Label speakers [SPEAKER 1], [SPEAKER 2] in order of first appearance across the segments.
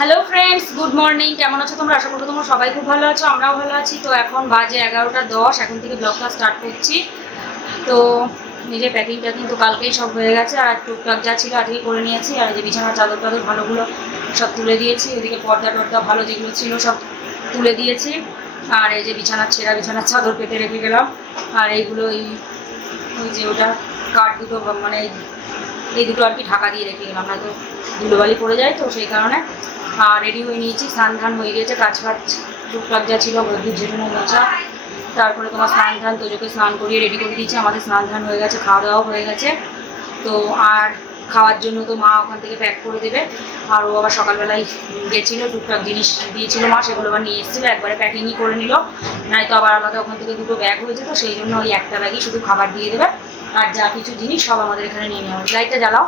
[SPEAKER 1] Hello friends good morning কেমন আছো তোমরা? আশা করব তোমরা সবাই খুব ভালো আছো, আমরাও ভালো আছি। তো এখন বাজে এগারোটা দশ, এখন থেকে ব্লগটা স্টার্ট করছি। তো নিজের প্যাকিং ট্যাকিং তো কালকেই সব হয়ে গেছে, আর টুকটাক যা ছিল আজকেই করে নিয়েছি। আর যে বিছানার চাদর টাদর ভালোগুলো সব তুলে দিয়েছি। ওদিকে পর্দা টর্দা ভালো যেগুলো ছিল সব তুলে দিয়েছি। আর এই যে বিছানার ছেঁড়া বিছানার চাদর পেতে রেখে গেলাম। আর এইগুলো এই ওই যে ওটা কাঠ দুটো মানে এই- দুটো আর কি ঢাকা দিয়ে রেখে গেলাম, নয়তো ধুলোবালি পড়ে যায় তো সেই কারণে। আর রেডি হয়ে নিয়েছি, স্নান ধান হয়ে গেছে, কাজ ফাজ টুকটাক যা ছিল বৈদ্যুৎ ঝেড়ানো মোচা। তারপরে তোমার স্নান ধান, তোজোকে স্নান করিয়ে রেডি করে দিয়েছি, আমাদের স্নান ধান হয়ে গেছে, খাওয়া দাওয়াও হয়ে গেছে। তো আর খাওয়ার জন্য তো মা ওখান থেকে প্যাক করে দেবে। আর ও আবার সকালবেলায় গেছিল, টুকটাক জিনিস দিয়েছিল মা, সেগুলো আবার নিয়ে এসেছিল, একবারে প্যাকিংই করে নিল। নয়তো আবার আলাদা ওখান থেকে দুটো ব্যাগ হয়েছে তো সেই জন্য ওই একটা ব্যাগই শুধু খাবার দিয়ে দেবে। আর যা কিছু জিনিস সব আমাদের এখানে নিয়ে নেওয়া হবে। লাইটটা জ্বালাও।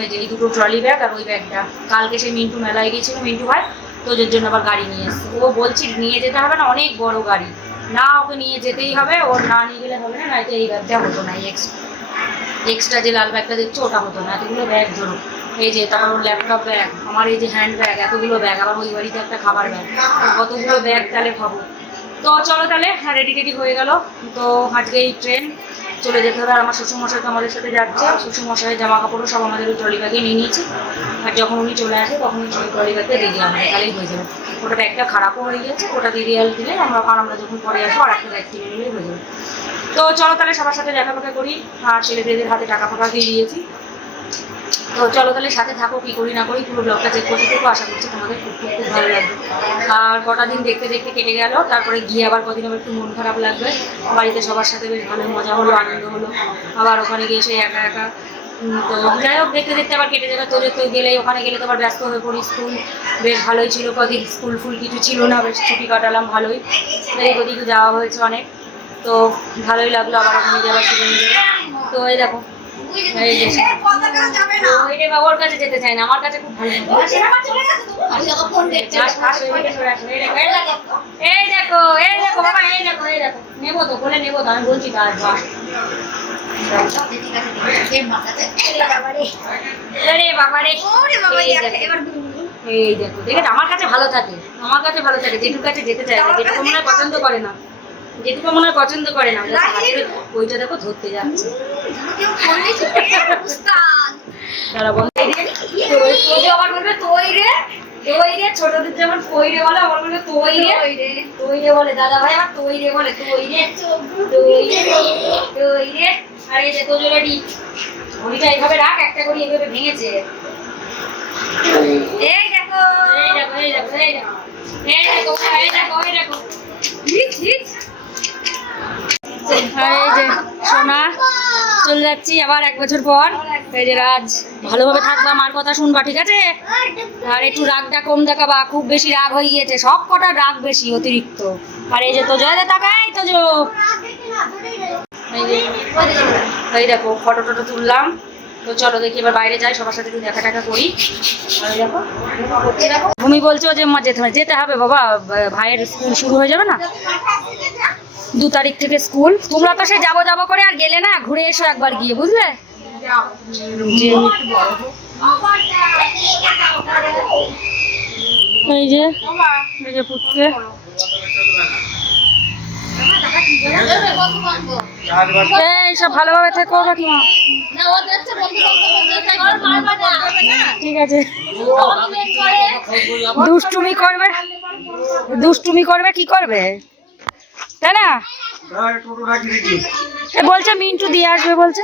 [SPEAKER 1] এই যে এই দুটো ট্রলি ব্যাগ আর ওই ব্যাগটা কালকে সেই মিন্টু মেলায় গেছিল মিন্টু ভাই। তো ওদের জন্য আবার গাড়ি নিয়ে এসছে। ও বলছি, নিয়ে যেতে হবে না, অনেক বড় গাড়ি। না, ওকে নিয়ে যেতেই হবে। ওর না নিয়ে গেলে হবে না নয়তো এই ব্যাগটা হতো না এক্সট্রা এক্সট্রা যে লাল ব্যাগটা দেখছ, ওটা হতো না। এতগুলো ব্যাগ ধরো। এই যে তারপর ওর ল্যাপটপ ব্যাগ আমার এই যে হ্যান্ড ব্যাগ এতগুলো ব্যাগ আবার ওই বাড়িতে একটা খাবার ব্যাগ কতগুলো ব্যাগ তাহলে ভাবো তো চলো তাহলে হ্যাঁ রেডি টেডি হয়ে গেল। তো আজকে এই ট্রেন চলে যেতে হবে। আর আমার শ্বশুরমশাই তো আমাদের সাথে যাচ্ছে। শ্বশুরমশাইয়ের জামা কাপড়ও সব আমাদের ওই ট্রলি ব্যাগে নিয়ে নিয়েছি। আর যখন উনি চলে আসে, তখন ওই ট্রলি ব্যাগটা দিয়ে দিলাম। তাহলেই হয়ে যাবে। ওটা ব্যাগটা খারাপও হয়ে গেছে ওটা দিয়ে দিয়ে দিলে আমরা আর আমরা যখন পরে আসব, আর একটা ব্যাগ কিনে নিলেই হয়ে যাবে। তো চলো তাহলে সবার সাথে দেখা ফাঁকা করি। আর ছেলেদের হাতে টাকা ফাঁকা দিয়ে দিয়েছি। তো চলো তাহলে সাথে থাকো, কি করি না করি, পুরো ব্লগটা চেক করতে থাকো আশা করছি তোমাদের খুব খুব খুব ভালো লাগবে। আর কটা দিন দেখতে দেখতে কেটে গেল, তারপরে গিয়ে আবার কদিন আবার একটু মন খারাপ লাগবে। বাড়িতে সবার সাথে বেশ ভালো মজা হলো, আনন্দ হলো, আবার ওখানে গিয়ে সেই একা একা। তো যাই হোক, দেখতে দেখতে আবার কেটে যাবে। তোদের তো গেলে ওখানে গেলে তো আবার ব্যস্ত হয়ে পড়ি স্কুল বেশ ভালোই ছিল কদিন, স্কুল ফুল কিছু ছিল না, বেশ ছুটি কাটালাম, ভালোই। এদিক ওদিক যাওয়া হয়েছে অনেক। তো ভালোই লাগল আবার ওখানে যাওয়ার সুযোগ তো এই দেখো কাছে যেতে চাই না আমার কাছে খুব ভালো লাগে। আস, আস, ওই দিকে সরে আসো, এই দেখো, এই দেখো, এই দেখো এই দেখো বাবা এই দেখো এই দেখো। নেব তো বলে নেব তো আমি বলছি তো আসব আসো। আরে বাবা রে এই দেখো। দেখে আমার কাছে ভালো থাকে আমার কাছে ভালো থাকে জেঠুর কাছে যেতে চায় না যেটুকু মনে হয় পছন্দ করে না যেটুকু মনে হয় পছন্দ করে না ওইটা দেখো ধরতে যাচ্ছে। ছোটদের যেমন বলে বলবে বলে দাদা ভাই বলে আর এই যে ঘড়িটা এইভাবে রাখ একটা করে এইভাবে ভেঙেছে। এই দেখো। এই দেখো এই দেখো এই দেখো। এই দেখো এই দেখো এই দেখো। হিচ হিচ আর এই যে সোনা, চলে যাচ্ছি আবার এক বছর পর। এই যে রাজ, ভালোভাবে থাকবা, মার কথা শুনবা, ঠিক আছে? আর একটু রাগটা কম দেখাবা, খুব বেশি রাগ হয়ে গিয়েছে। সব কটা রাগ বেশি, অতিরিক্ত। আর এই যে তো জয় তাকাই তো এই দেখো ফটো টটো তুললাম। তো চলো দেখি এবার বাইরে যাই, সবার সাথে একটু দেখা টাকা করি। ভূমি বলছো যে মা যেতে যেতে হবে বাবা, ভাইয়ের স্কুল শুরু হয়ে যাবে না? দু তারিখ থেকে স্কুল। তোমরা তো সে যাব যাব করে আর গেলে না, ঘুরে এসো একবার গিয়ে, বুঝলে? এই যে এই যে এই সব ভালোভাবে থেকো কাকিমা ঠিক আছে। দুষ্টুমি করবে? দুষ্টুমি করবে কি করবে? তাই না? এ বলছে মিন্টু দিয়ে আসবে বলছে।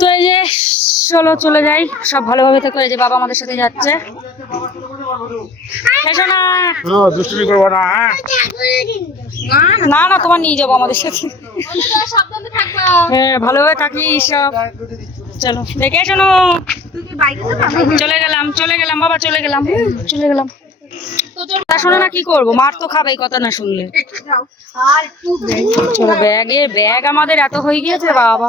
[SPEAKER 1] তো এই যে চলো চলে যাই। সব ভালোভাবে থেকো এই যে বাবা আমাদের সাথে যাচ্ছে। এসো না
[SPEAKER 2] না হ্যাঁ?
[SPEAKER 1] না না তোমার নিয়ে যাব আমাদের সাথে। হ্যাঁ ভালোভাবে থাকি সব। চলো দেখে শোনো। চলে গেলাম চলে গেলাম বাবা চলে গেলাম চলে গেলাম। তা শোনো না কি করব? মার তো খাবে কথা না শুনলে। ব্যাগে ব্যাগ আমাদের এত হয়ে গিয়েছে বাবা।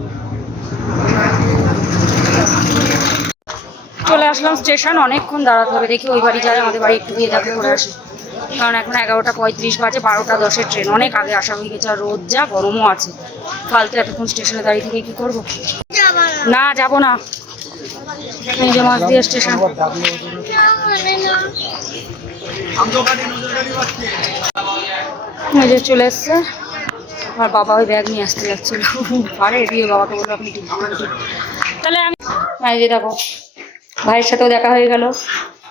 [SPEAKER 1] চলে আসলাম স্টেশন, অনেকক্ষণ দাঁড়াতে হবে। দেখি ওই বাড়ি যায় আমাদের বাড়ি একটু গিয়ে দেখা করে আসি। কারণ এখন এগারোটা পঁয়ত্রিশ বাজে, বারোটা দশের ট্রেন। অনেক আগে আসা হয়ে গেছে, আর রোদ যা গরমও আছে। ফালতু এতক্ষণ স্টেশনে দাঁড়িয়ে থেকে কি করব? না, যাব না। এই যে মাঝদিয়া স্টেশন। চলে এসছে। আমার বাবা ওই ব্যাগ নিয়ে আসতে যাচ্ছিল পারে দিয়ে বাবাকে বলল, আপনি। তাহলে আমি এই যে দেখো, ভাইয়ের সাথেও দেখা হয়ে গেল।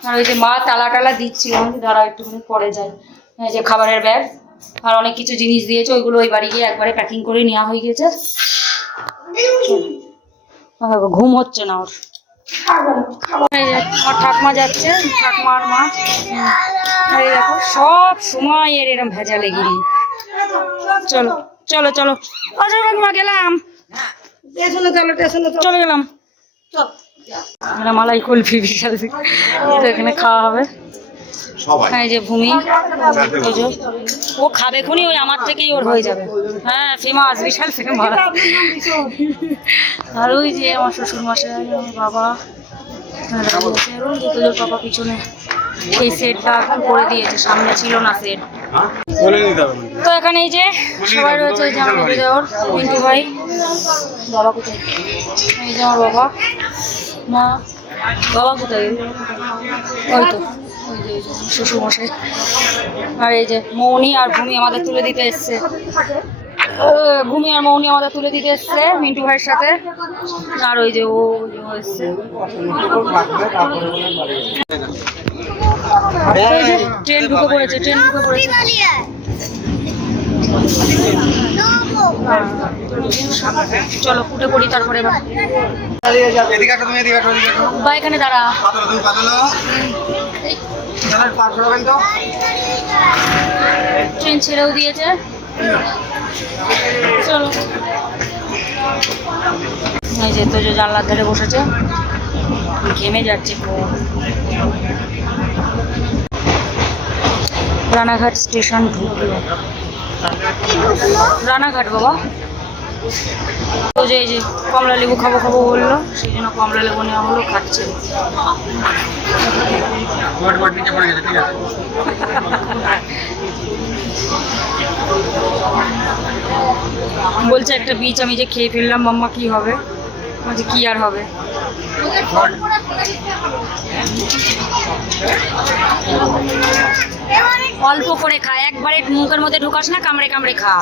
[SPEAKER 1] আর ওই যে মা তালা টালা দিচ্ছিল আমি একটুখানি পরে যাই। এই যে খাবারের ব্যাগ আর অনেক কিছু জিনিস দিয়েছে, ওইগুলো ওই বাড়ি গিয়ে একবারে প্যাকিং করে নেওয়া হয়ে গেছে। ঘুম হচ্ছে না ওর। আমার ঠাকমা যাচ্ছে ঠাকমা আর মা দেখো, সব সময় এর এরম ভেজালে গিরি চলো চলো চলো। অজয় কাকিমা গেলাম। চলে গেলাম। আমরা মালাই কুলফি বিশাল। এখানে খাওয়া হবে। হ্যাঁ এই যে ভূমি ও খাবে খুনি ওই আমার থেকেই ওর হয়ে যাবে। হ্যাঁ ফেমাস বিশাল ফেমাস আর ওই যে আমার শ্বশুর মশাই আমার বাবা। পিছনে এই সেটটা করে দিয়েছে সামনে ছিল না সেট। তো এখানে এই যে সবাই রয়েছে এই যে আমার দিদি পিন্টু ভাই। বাবা কোথায়? এই যে আমার বাবা। মা বাবা কোথায়? ওই তো ওই যে ওই যে শ্বশুর মশাই আর এই যে মৌনি আর ভূমি আমাদের তুলে দিতে এসছে। ভূমি আর মৌনি আমাদের তুলে দিতে এসছে মিন্টু ভাইয়ের সাথে। আর ওই যে ও এসছে। ট্রেন ঢুকে পড়েছে ট্রেন ঢুকে পড়েছে। চলো উঠে পড়ি তারপরে বা এখানে দাঁড়া। ট্রেন ছেড়েও দিয়েছে। এই যে তো জানলার ধারে বসেছে ঘেমে যাচ্ছে খুব রানাঘাট স্টেশন ঢুকলো। রানাঘাট বাবা। যে এই যে কমলা লেবু খাব খাব বলল সেই জন্য কমলা লেবু নেওয়া হলো খাচ্ছে। বলছে একটা বীজ আমি যে খেয়ে ফেললাম মাম্মা কি হবে? বলছে কি আর হবে? অল্প করে খা, একবারে মুখের মধ্যে ঢুকাস না, কামড়ে কামড়ে খা।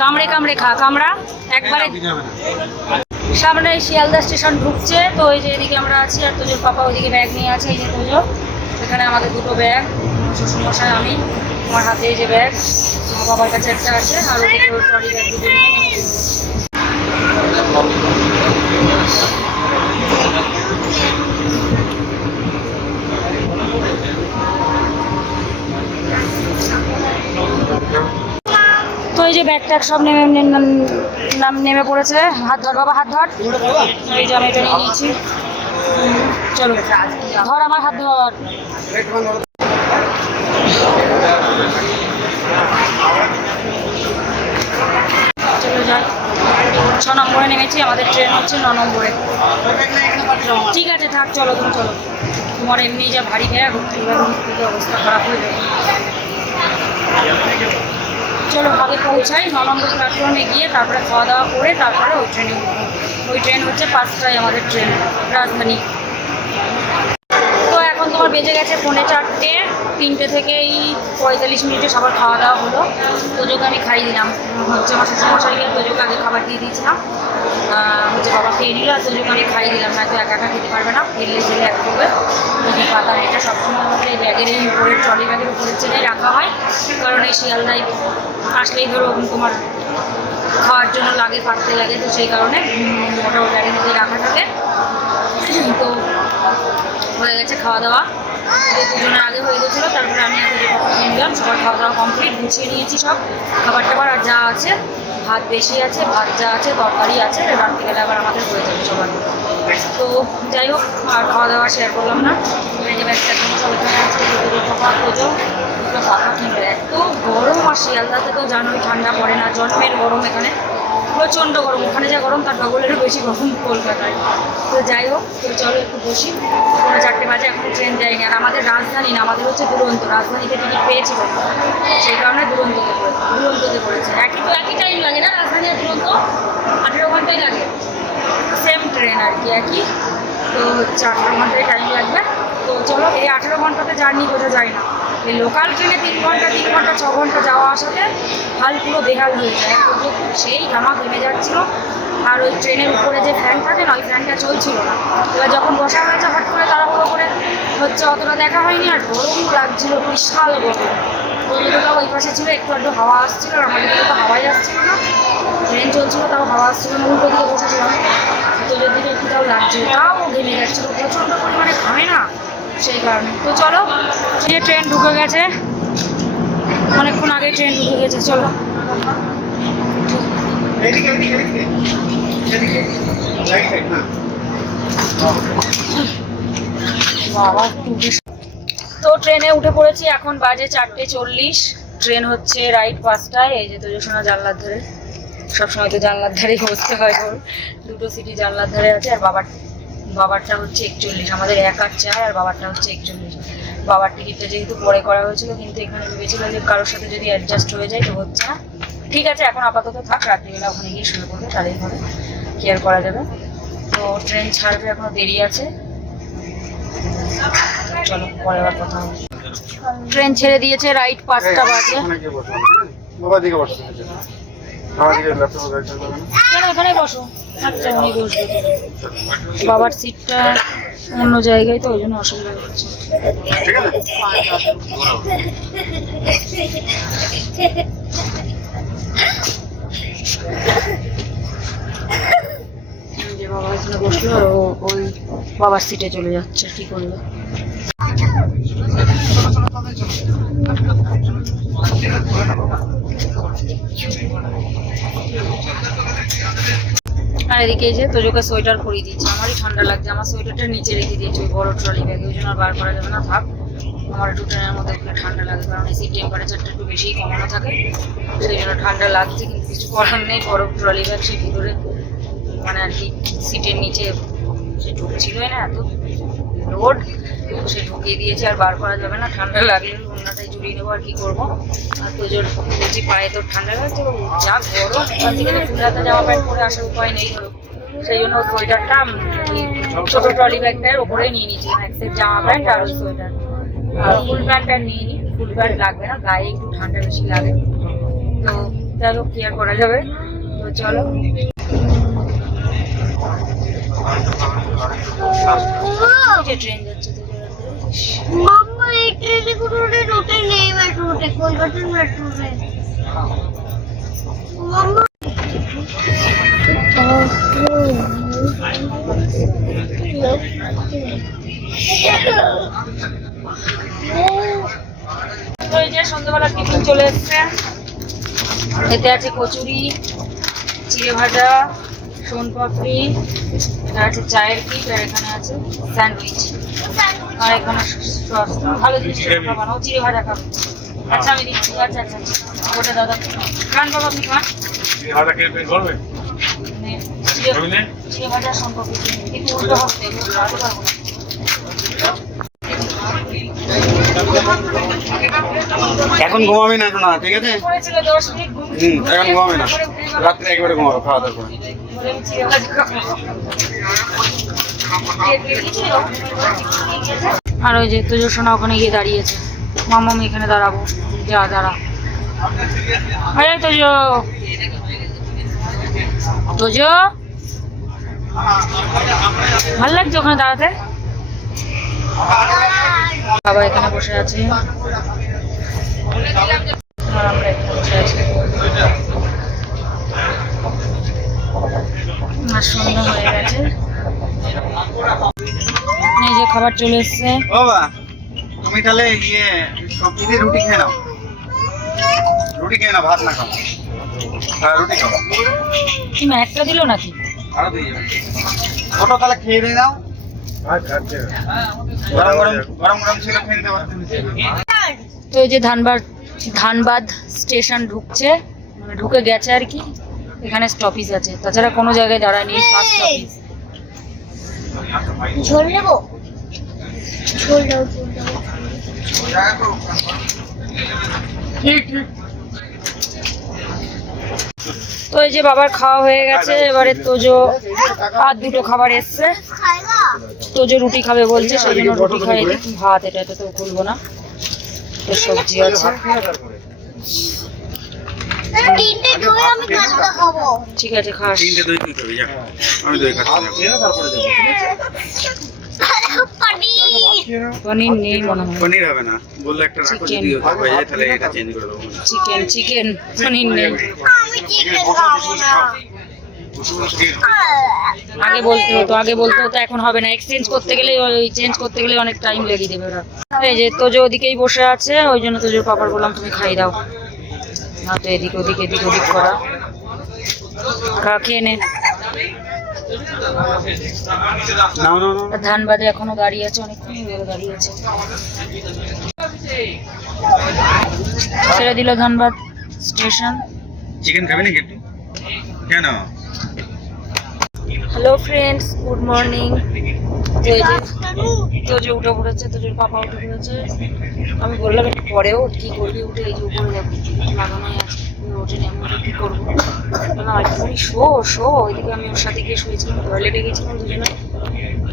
[SPEAKER 1] কামড়ে কামড়ে খা, কামড়া। একবারে সামনে শিয়ালদা স্টেশন ঢুকছে, তো ওই যে এদিকে আমরা আছি আর তোজোর পাপা ওইদিকে ব্যাগ নিয়ে আছে, এই যে তোজো এখানে আমাদের দুটো ব্যাগ শ্বশুরমশাই, আমি আমার হাতে এই যে ব্যাগ আমার বাবার কাছে একটা আছে, আর ওদিকে ট্রলি ব্যাগ দুটো তো এই যে ব্যাগ ট্যাগ সব নেমে নেম- নাম পড়েছে। হাত ধর, বাবা, হাত ধর। এই যে আমি এটা নিয়ে নিয়েছি চলো, ধর আমার হাত ধর। চলো যাই ছ নম্বরে নেমেছি, আমাদের ট্রেন হচ্ছে ন নম্বরে। ঠিক আছে, থাক, চলো তুমি, চলো। তোমার এমনি যা ভারী ব্যাগ ঘুরতে থেকে অবস্থা খারাপ হয়ে যাবে চলো আগে পৌঁছাই, ন নম্বর প্ল্যাটফর্মে গিয়ে তারপরে খাওয়া দাওয়া করে তারপরে ওই ট্রেনে ওই ট্রেন হচ্ছে পাঁচটায় আমাদের ট্রেন রাজধানী। তোমার বেজে গেছে পৌনে চারটে, তিনটে থেকেই পঁয়তাল্লিশ মিনিটে সবার খাওয়া দাওয়া হলো। তোজোকে আমি খাই দিলাম। হচ্ছে আমার শ্বশুরমশাইকে তোজোকে আগে খাবার দিয়ে দিয়েছিলাম। হচ্ছে বাবা খেয়ে নিল আর তোজোকে আমি খাই দিলাম। নয়তো একা একা খেতে পারবে না। ফেললে ছেলে এক করবে। যদি পাতার এটা সবসময় আমাদের এই ব্যাগের এই উপরের ট্রলি ব্যাগের উপরের চেনেই রাখা হয়। কারণ এই শিয়ালদায় আসলেই ধরো তোমার খাওয়ার জন্য লাগে পাততে লাগে। তো সেই কারণে মোটা ব্যাগের মধ্যে রাখা থাকে। তো হয়ে গেছে খাওয়া দাওয়া। দুজনের আগে হয়ে গেছিল, তারপরে আমি আগে নিয়ে নিলাম, সবার খাওয়া দাওয়া কমপ্লিট গুছিয়ে নিয়েছি সব। খাবার টাবার আর যা আছে, ভাত বেশি আছে, ভাত যা আছে, তরকারি আছে রাত্রিবেলা আবার আমাদের হয়ে যাবে সবার। তো যাই হোক, আর খাওয়া দাওয়া শেয়ার করলাম না। যে ব্যাগটা কিনবে। এত গরম আর শিয়ালদাতে তো জানোই ঠান্ডা পড়ে না, জন্মের গরম এখানে। প্রচণ্ড গরম। ওখানে যা গরম, তার ডবলেরও বেশি গরম কলকাতায় তো যাই হোক, তো চলো একটু বসি। কোনো চারটে বাজে এখন ট্রেন যায়নি। আর আমাদের রাজধানী না, আমাদের হচ্ছে দুরন্ত। রাজধানীতে টিকিট পেয়েছিল। সেই কারণে দুরন্ততে করেছে দুরন্ততে করেছে একই তো একই টাইম লাগে না রাজধানী আর দুরন্ত? আঠেরো ঘন্টাই লাগে। সেম ট্রেন আর কি, একই। তো হচ্ছে আঠেরো ঘন্টায় টাইম লাগবে। তো চলো, এই আঠেরো ঘন্টাতে জার্নি বোঝা যায় না। এই লোকাল ট্রেনে তিন ঘণ্টা তিন ঘণ্টা, ছ ঘণ্টা যাওয়া আসাতে হাল পুরো বেহাল হয়ে যায়। সেই ঘামা ঘেমে যাচ্ছিল। আর ওই ট্রেনের উপরে যে ফ্যান থাকে না, ওই ফ্যানটা চলছিল না। এবার যখন বসা হয়েছে হট করে তারা তাড়াহুড়ো করে হচ্ছে অতটা দেখা হয়নি, আর গরম লাগছিল, বিশাল গরম। ওই পাশে ছিল, একটু একটু হাওয়া আসছিল, আর আমাদের তো হাওয়াই আসছিল না। ট্রেন চলছিল, তাও হাওয়া আসছিল না, উল্টো দিকে বসেছিলাম। তো যদি একটু তাও লাগছিল, তাও ঘেমে যাচ্ছিল, প্রচণ্ড পরিমাণে ঘামে না। সেই কারণে। তো চলো যে ট্রেন ঢুকে গেছে। অনেকক্ষণ আগে ট্রেন ঢুকে গেছে চলো। বাবা তো ট্রেনে উঠে পড়েছি এখন বাজে চারটে চল্লিশ। ট্রেন হচ্ছে রাইট পাঁচটায় এই যে তোজোসোনা জানলার ধারে। সবসময় তো জানলার ধারেই বসতে হয় ওর দুটো সিটি জানলার ধারে আছে আর বাবার বাবারটা হচ্ছে একচল্লিশ আমাদের এক আর চার আর বাবারটা হচ্ছে একচল্লিশ। বাবার টিকিটটা যেহেতু পরে করা হয়েছিল কিন্তু এখানে ভেবেছিল যে কারোর সাথে যদি অ্যাডজাস্ট হয়ে যায় তো হচ্ছে না। ঠিক আছে এখন আপাতত থাক রাত্রিবেলা ওখানে গিয়ে শুরু করবে তাহলেই হবে। কেয়ার করা যাবে। তো ট্রেন ছাড়বে এখনও দেরি আছে। চলো পরে আবার কথা হবে। ট্রেন ছেড়ে দিয়েছে রাইট পাঁচটা বাজে।
[SPEAKER 2] গিয়ে বসো। বাবার দিকে বসো।
[SPEAKER 1] এখানে বসো। আচ্ছা বাবার সিটটা অন্য জায়গায় তো, ওই জন্য অসুবিধা হচ্ছে। বাবা এখানে বসল ওই বাবার সিটে চলে যাচ্ছে, কি করবে? আর এদিকে যে তোজোকে সোয়েটার পরিয়ে দিয়েছে। আমারই ঠান্ডা লাগছে। আমার সোয়েটারটা নিচে রেখে দিয়েছে, ওই বড় ট্রলি ব্যাগে। ওই জন্য বার করা যাবে না। থাক, আমার একটু ট্রেনের মধ্যে খুলে ঠান্ডা লাগে, কারণ এসি টেম্পারেচারটা একটু বেশিই কমানো থাকে। সেই জন্য ঠান্ডা লাগছে, কিন্তু কিছু করার নেই। বড় ট্রলি ব্যাগ সে ভিতরে মানে আর কি, সিটের নিচে সে ঢুকছিলই না এত। রোড, সে ঢুকিয়ে দিয়েছে আর বার করা যাবে না, ঠান্ডা লাগলে অন্যটাই জুড়িয়ে নেব আর কি করব। আর তো জোর বলছি পায়ে তো ঠান্ডা লাগছে এবং যা গরম থেকে তো ফুল জামা প্যান্ট পরে আসার উপায় নেই। ধরো সেই জন্য সোয়েটারটা ছোটো ট্রলি ব্যাগটার ওপরে নিয়ে নিয়েছিলাম এক সেট জামা প্যান্ট আর সোয়েটার। আর ফুল প্যান্টটা নিয়ে নিই ফুল প্যান্ট লাগবে না, গায়ে একটু ঠান্ডা বেশি লাগে। তো যাই হোক, কি আর করা যাবে? তো চলো। ট্রেন যাচ্ছে মাম্মা এই সন্ধ্যাবেলা টিফিন চলে এসছে। এতে আছে কচুরি চিড়ে ভাজা সোনপাপড়ি এটা আছে চায়ের কিট আর এখানে আছে স্যান্ডউইচ। আর এখানে ভালো জিনিস ছিল খাবার ও চিড়ে ভাজা খাবে আচ্ছা আমি দিচ্ছি আচ্ছা আচ্ছা আচ্ছা। ওটা দাদা খান বাবা আপনি খান।
[SPEAKER 2] খেয়ে পেট ভরবে
[SPEAKER 1] মানে চিড়ে ভাজা সোনপাপড়ি কিন্তু উল্টো হবে এগুলো খাওয়াতে পারব না।
[SPEAKER 2] এখন ঘুমাবি না ঠিক আছে? হুম এখন ঘুমাবি না। রাত্রে একবারে ঘুমাবো খাওয়া দাওয়ার পরে
[SPEAKER 1] আর ওই যে তুজো সোনা ওখানে গিয়ে দাঁড়িয়েছে। মামামি এখানে দাঁড়াবো। যা, দাঁড়া। আরে তুজো। তুজো? ভালো লাগছে ওখানে দাঁড়াতে? বাবা এখানে বসে আছে। আমরা আর সন্ধ্যা হয়ে গেছে। এই যে খাবার চলে এসছে।
[SPEAKER 3] বাবা তুমি তাহলে ইয়ে সবজি রুটি খেয়ে নাও। রুটি খেয়ে নাও ভাত না খাও। হ্যাঁ রুটি খাও।
[SPEAKER 1] তুমি একটা দিলো নাকি?
[SPEAKER 3] ওটা তাহলে খেয়ে দিয়ে নাও
[SPEAKER 2] আর খাচ্ছে
[SPEAKER 3] গরম গরম গরম গরম ছিল খেয়ে নিতে পারো
[SPEAKER 1] তো এই যে ধানবাদ ধানবাদ স্টেশন ঢুকছে। মানে ঢুকে গেছে আর কি। এখানে স্টপিস আছে। তাছাড়া কোনো জায়গায় দাঁড়ায়নি ফার্স্ট স্টপিস
[SPEAKER 4] ঝোল নেব? ঝোল দাও ঝোল দাও।
[SPEAKER 1] তো এই যে বাবার খাওয়া হয়ে গেছে এবারে তোজো আর দুটো খাবার এসছে। তোজো রুটি খাবে বলছে সেই জন্য রুটি খাই ভাত এটা তো খুলবো না। তো সবজি আছে।
[SPEAKER 4] তিনটে দই আমি কালকে খাব।
[SPEAKER 1] ঠিক আছে খাস।
[SPEAKER 3] তিনটে দই তুই খাবি যা আমি দই খাচ্ছি
[SPEAKER 2] তারপরে যাব।
[SPEAKER 1] পনির। নেই মনে হয়।
[SPEAKER 3] পনির হবে না। বললে একটা রাখো যদি হয়ে যায় তাহলে এটা চেঞ্জ করে দেবো।
[SPEAKER 1] চিকেন চিকেন পনির নেই।
[SPEAKER 4] আমি চিকেন খাব না।
[SPEAKER 1] আগে বলতে হতো আগে বলতে হতো এখন হবে না। এক্সচেঞ্জ করতে গেলে ওই চেঞ্জ করতে গেলে অনেক টাইম লেগে যাবে ওরা। এই যে তোজো ওদিকেই বসে আছে ওই জন্য তোজোর পাপার বললাম তুমি খাই দাও। না তো এদিক ওদিক এদিক ওদিক করা। খেয়ে নে। ধানবাদে এখনও দাঁড়িয়ে আছে অনেকক্ষণ দাঁড়িয়ে আছে। ছেড়ে দিল ধানবাদ স্টেশন।
[SPEAKER 3] চিকেন খাবি নাকি একটু? কেন?
[SPEAKER 1] হ্যালো ফ্রেন্ডস গুড মর্নিং তো যে উঠে পড়েছে তোজোর পাপা উঠে আমি বললাম, একটু পরে ওঠ কি করবি? উঠে এই যে উপরে দেখো লাগানোই আছে। ওঠেনি আমি ওটা করব? একটুখানি শো শো। ওইদিকে আমি ওর সাথে গিয়ে শুয়েছিলাম টয়লেটে গেছিলাম দুজনে।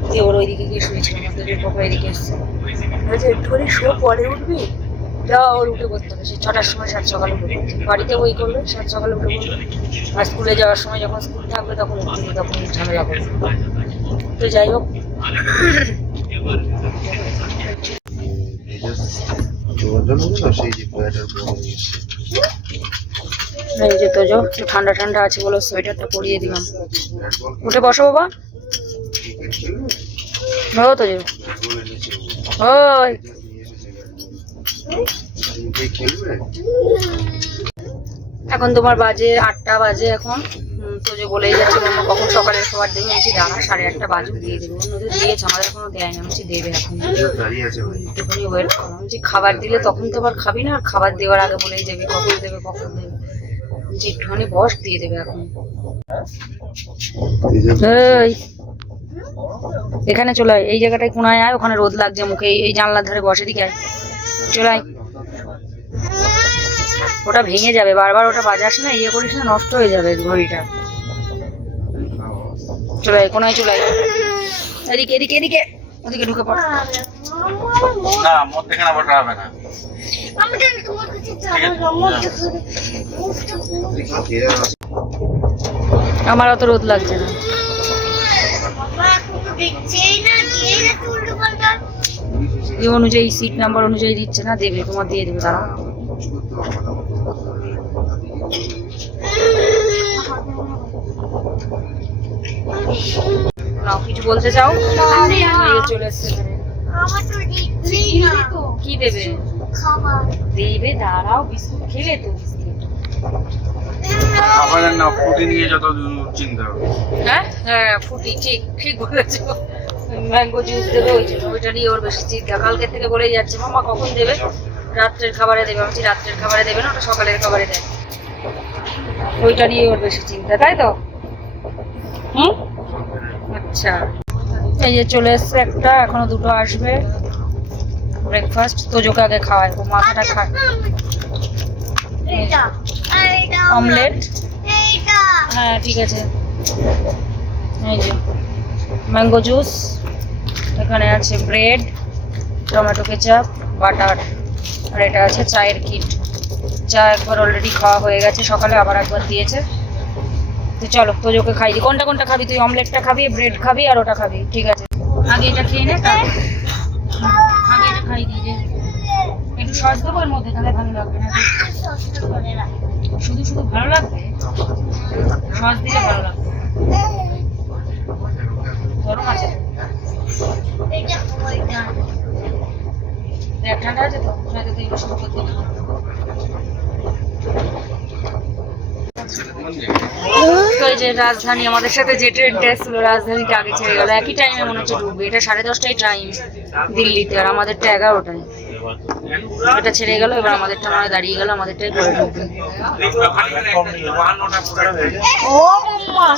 [SPEAKER 1] দিয়ে ওর ওইদিকে গিয়ে শুয়েছিলাম তোজোর পাপা এদিকে এসছে। বলছে একটুখানি শো, পরে উঠবি? যা, ওর উঠে পড়তে হবে। সে ছটার সময় সাত সকালে উঠে বাড়িতে বই করবে সাত সকালে উঠে পড়বে। আর স্কুলে যাওয়ার সময় যখন স্কুল থাকবে, তখন উঠবে তখন ঝামেলা করবে। তো যাই হোক ঠান্ডা ঠান্ডা আছে বলে সোয়েটারটা পরিয়ে দিলাম। উঠে বসো বাবা।
[SPEAKER 2] খেলবে?
[SPEAKER 1] এখন তোমার বাজে আটটা বাজে এখন। তোজো বলেই যাচ্ছে অন্য কখন সকালের খাবার দেবে বলছি দাঁড়া সাড়ে আটটা বাজুক দিয়ে দেবো। অন্যদের দিয়েছে আমাদের এখনও দেয়নি আমি বলছি দেবে এখন। একটুখানি ওয়েট করো। আমি খাবার দিলে তখন তো আবার খাবি না আর খাবার দেওয়ার আগে বলেই যাবে কখন দেবে কখন দেবে। বলছি একটুখানি বস দিয়ে দেবে এখন। এই এখানে চলে আয় এই জায়গাটায় কোনায় আয় ওখানে রোদ লাগছে মুখে এই- এই জানলার ধারে বসে দিকে আয়। চলে আয়। ওটা ভেঙে যাবে বারবার ওটা বাজাস না ইয়ে করিস না নষ্ট হয়ে যাবে ঘড়িটা। চলে আয় কোনায় চলে আয় এদিকে এদিকে এদিকে। ওদিকে ঢুকে পড়।
[SPEAKER 3] না মধ্যেখানে বটা হবে না।
[SPEAKER 4] আমি তোমার কাছে যাব আমার
[SPEAKER 1] অত রোদ লাগছে না। এই অনুযায়ী সিট নাম্বার অনুযায়ী দিচ্ছে না দেবে তোমার দিয়ে দেবে তারা নাও কিছু বলতে চাও? চলে এসছে এখানে।
[SPEAKER 4] আমার তো দিচ্ছেই না।
[SPEAKER 1] কি দেবে? দেবে? দাঁড়াও বিস্কুট খেলে তো
[SPEAKER 3] খাবারের না ফুটি নিয়ে যত চিন্তা
[SPEAKER 1] হ্যাঁ? হ্যাঁ ফুটি ঠিক ঠিক বলেছ। ম্যাঙ্গো জুস দেবে ওই জন্য ওইটা নিয়ে ওর বেশি চিন্তা। কালকে থেকে বলেই যাচ্ছে মামা কখন দেবে? রাত্রের খাবারে দেবে আমি বলছি, রাত্রের খাবারে দেবে না ওটা সকালের খাবারে দেয়। ওইটা নিয়ে ওর বেশি চিন্তা তাই তো? হুম? আচ্ছা। এই যে চলে এসছে একটা এখনও দুটো আসবে। ব্রেকফাস্ট তোজোকে আগে খাওয়ায় ও মাথাটা খায় অমলেট হ্যাঁ ঠিক আছে। এই যে ম্যাঙ্গো জুস এখানে আছে ব্রেড টমেটো কেচাপ বাটার আর এটা আছে চায়ের কিট চা একবার অলরেডি খাওয়া হয়ে গেছে সকালে আবার একবার দিয়েছে। তো চলো, তোজোকে খাই দি। কোনটা কোনটা খাবি তুই? অমলেটটা খাবি, ব্রেড খাবি আর ওটা খাবি, ঠিক আছে? আগে এটা খেয়ে নে আগে এটা খাই দিই একটু সস দেবো এর মধ্যে, তাহলে ভালো লাগবে না শুধু শুধু ভালো লাগবে? সস দিলে ভালো লাগবে। গরম আছে? ঠান্ডা আছে তো? তুই করতে না যে রাজধানী আমাদের সাথে যে ট্রেনটা এসেছিল, রাজধানীটা আগে ছেড়ে গেল। একই টাইমে মনে হচ্ছে ঢুকবে এটা সাড়ে দশটায় টাইম দিল্লিতে, আর আমাদেরটা এগারোটায়। এটা ছেড়ে গেল, এবার আমাদেরটা মানে দাঁড়িয়ে গেল, আমাদেরটাই করে ঢুকবে
[SPEAKER 4] ও মাম্মা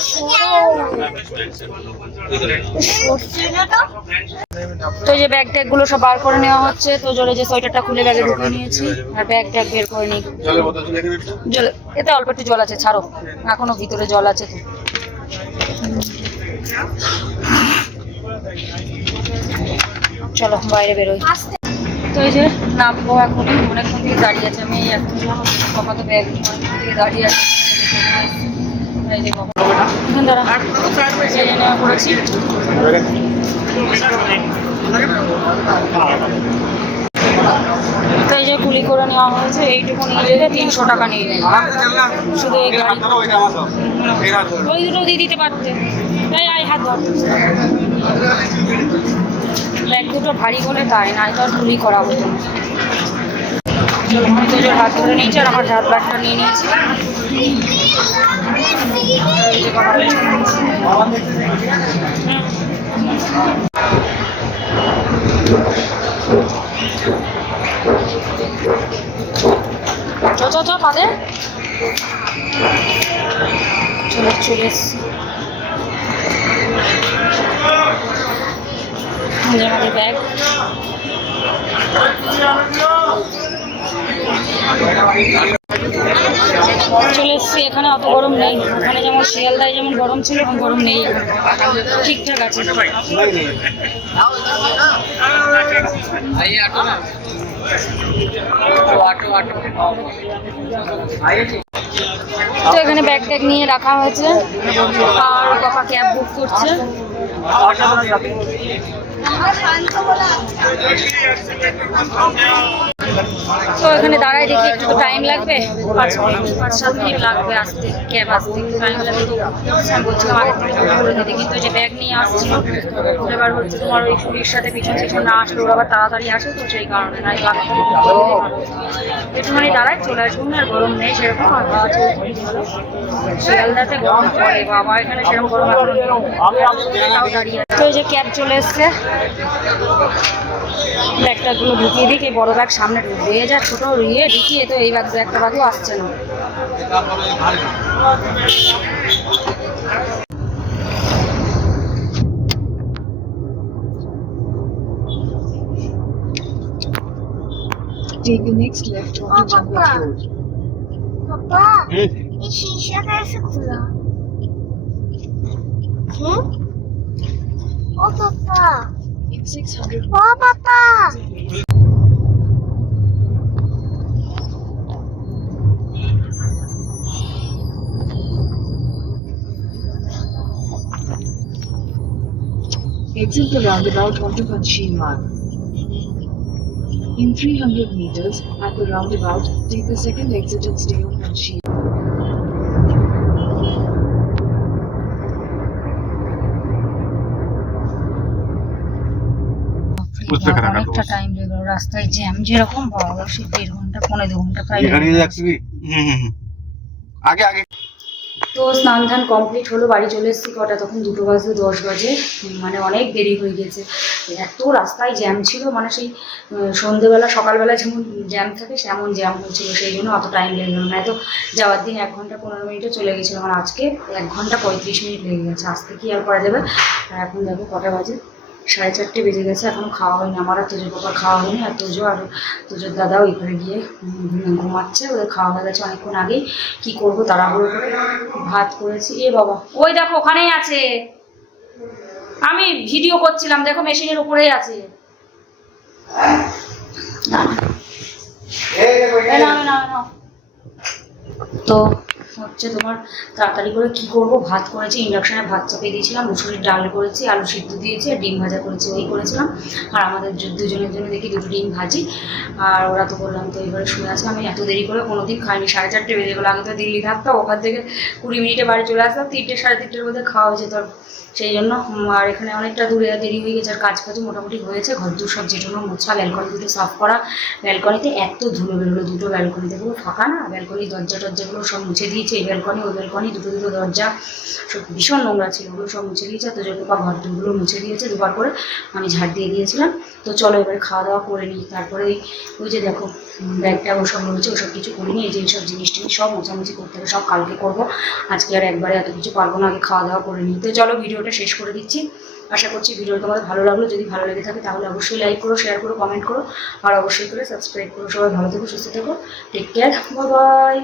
[SPEAKER 4] তো
[SPEAKER 1] যে ব্যাগ ট্যাগগুলো সব বার করে নেওয়া হচ্ছে, তো জলে যে সোয়েটারটা খুলে ব্যাগে ঢুকিয়ে নিয়েছি, আর ব্যাগ ট্যাগ বের করে নিই। জল এতে অল্প একটু জল আছে, ছাড়ো। এখনও ভিতরে জল আছে তো। চলো, বাইরে বেরোই। তো এই যে নামবো এখন অনেকক্ষণ থেকে দাঁড়িয়ে আছে আমি এখন বাবা তো ব্যাগ থেকে দাঁড়িয়ে আছে। দাঁড়া এই যে কুলি করে নেওয়া হয়েছে এইটুকু নিয়ে যেতে তিনশো টাকা নিয়ে নেয় শুধু ওই দুটো দিয়ে দিতে পারতে তাই আয় হাত ব্যাগ দুটো ভারী বলে তাই নাই তো আর কুলি করা হতো না তোজোর হাত ধরে নিয়েছি আর আমার হাত ব্যাগটা নিয়ে নিয়েছি। এই যে বাবা। হুম। চ চ চ পাদে চলে চলে এসছি এই যে আমাদের ব্যাগ চলে এসছি, এখানে অত গরম নেই। ওখানে যেমন শিয়ালদায় যেমন গরম ছিল, এখন গরম নেই। ঠিকঠাক আছে। তো এখানে ব্যাগ ট্যাগ নিয়ে রাখা হয়েছে। আর বাবা ক্যাব বুক করছে। তো এখানে দাঁড়াই দেখি একটু টাইম লাগবে পাঁচ মিনিট পাঁচ সাত মিনিট লাগবে আসতে ক্যাব আসতে একটু টাইম লাগবে তো কিন্তু যে ব্যাগ নিয়ে আসছিল এবার হচ্ছে তোমার ওই সাথে পিছন পিছন না আসলে আবার তাড়াতাড়ি আসে তো সেই কারণে নাই। একটুখানি দাঁড়ায় চলে আসব আর গরম নেই সেরকম আর শিয়ালদাতে গরম পড়ে বাবা এখানে সেরকম গরম তাও দাঁড়িয়ে। ক্যাব চলে এসছে। ব্যাগটাগুলো ঢুকিয়ে দিক এই বড় ব্যাগ সামনে ঢুকবে। এ যা ছোটো ইয়ে ঢুকিয়ে তো এই ব্যাগ একটা ব্যাগও আসছে না।
[SPEAKER 5] Take the next left on
[SPEAKER 4] Papa. Papa, এই শিশাটা এসে খোলা। হুম? 어,
[SPEAKER 5] 아빠. 600.
[SPEAKER 4] 어, 아빠.
[SPEAKER 5] Exit the roundabout onto In 300 meters, at the roundabout, take the second exit and stay on
[SPEAKER 2] Panchimar.
[SPEAKER 1] অনেকটা টাইম লেগে গেল রাস্তায় জ্যাম যেরকম সে দেড় ঘণ্টা পনেরো দু ঘণ্টা প্রায়
[SPEAKER 2] এখানে যাচ্ছি। আগে আগে।
[SPEAKER 1] তো স্নান ধান কমপ্লিট হলো বাড়ি চলে এসেছি কটা তখন দুটো বাজে দশ বাজে মানে অনেক দেরি হয়ে গেছে। এত রাস্তায় জ্যাম ছিল মানে সেই সন্ধেবেলা সকালবেলা যেমন জ্যাম থাকে সেমন জ্যাম হচ্ছিল সেই জন্য অত টাইম লেগে গেল না। তো যাওয়ার দিন এক ঘণ্টা পনেরো মিনিটে চলে গেছিল মানে আজকে এক ঘণ্টা পঁয়ত্রিশ মিনিট লেগে গেছে। আসতে কি আর করা যাবে? আর এখন দেখো কটা বাজে। সাড়ে চারটে বেজে গেছে এখনও খাওয়া হয়নি। আমার আর তোজোর বাবার খাওয়া হয়নি আর তোজো আর তোজোর দাদা এখানে গিয়ে ঘুমাচ্ছে ওদের খাওয়া হয়ে গেছে অনেকক্ষণ আগেই। কী করব? তাড়াহুড়ো করে ভাত করেছি। এ বাবা ওই দেখো ওখানেই আছে। আমি ভিডিও করছিলাম দেখো মেশিনের উপরেই আছে। তো হচ্ছে তোমার তাড়াতাড়ি করে কি করব? ভাত করেছি, ইন্ডাকশানে ভাত চাপিয়ে দিয়েছিলাম, মুসুরির ডাল করেছি, আলু সিদ্ধ দিয়েছি, আর ডিম ভাজা করেছি ওই করেছিলাম। আর আমাদের দুজনের জন্য দেখি দুটো ডিম ভাজি। আর ওরা তো বললাম, তো এইবারে শুনে আছে? আমি এত দেরি করে কোনো দিন খাইনি। সাড়ে চারটে বেজে গেলো আমি তো দিল্লি থাকতাম, ওখান থেকে কুড়ি মিনিটে বাড়ি চলে আসতাম, তিনটে সাড়ে তিনটের মধ্যে খাওয়া হয়েছে যেত। আর সেই জন্য আর এখানে অনেকটা দূরে দেরি হয়ে গেছে, আর কাজ ফাজও মোটামুটি হয়েছে। ঘর দূর সব যেটুকু মোছা ব্যালকনি দুটো সাফ করা। ব্যালকনিতে এত ধুলো বেরোলো, দুটো ব্যালকনিতে পুরো ফাঁকা না? ব্যালকনির দরজা টরজাগুলো সব মুছে দিয়েছে, এই ব্যালকনি ওই ব্যালকনি দুটো দুটো দরজা। সব ভীষণ নোংরা ছিল, ওগুলো সব মুছে দিয়েছে। তো জন্য ঘর দুগুলো মুছে দিয়েছে, দুবার করে আমি ঝাড় দিয়ে দিয়েছিলাম। তো চলো এবারে খাওয়া দাওয়া করে নিই। তারপরে ওই- ওই যে দেখো ব্যাগটা ওসব রয়েছে, ওসব কিছু করিনি এই যে এইসব জিনিস টিনিস সব মোছামুছি করতে হবে, সব কালকে করব। আজকে আর একবারে এত কিছু পারব না, আগে খাওয়া দাওয়া করে নিই। তো চলো ভিডিওটা শেষ করে দিচ্ছি। আশা করছি ভিডিও তোমাদের ভালো লাগল। যদি ভালো লেগে থাকে তাহলে অবশ্যই লাইক করো শেয়ার করো কমেন্ট করো। আর অবশ্যই করে সাবস্ক্রাইব করো। সবাই ভালো থেকো, সুস্থ থেকো। Take care bye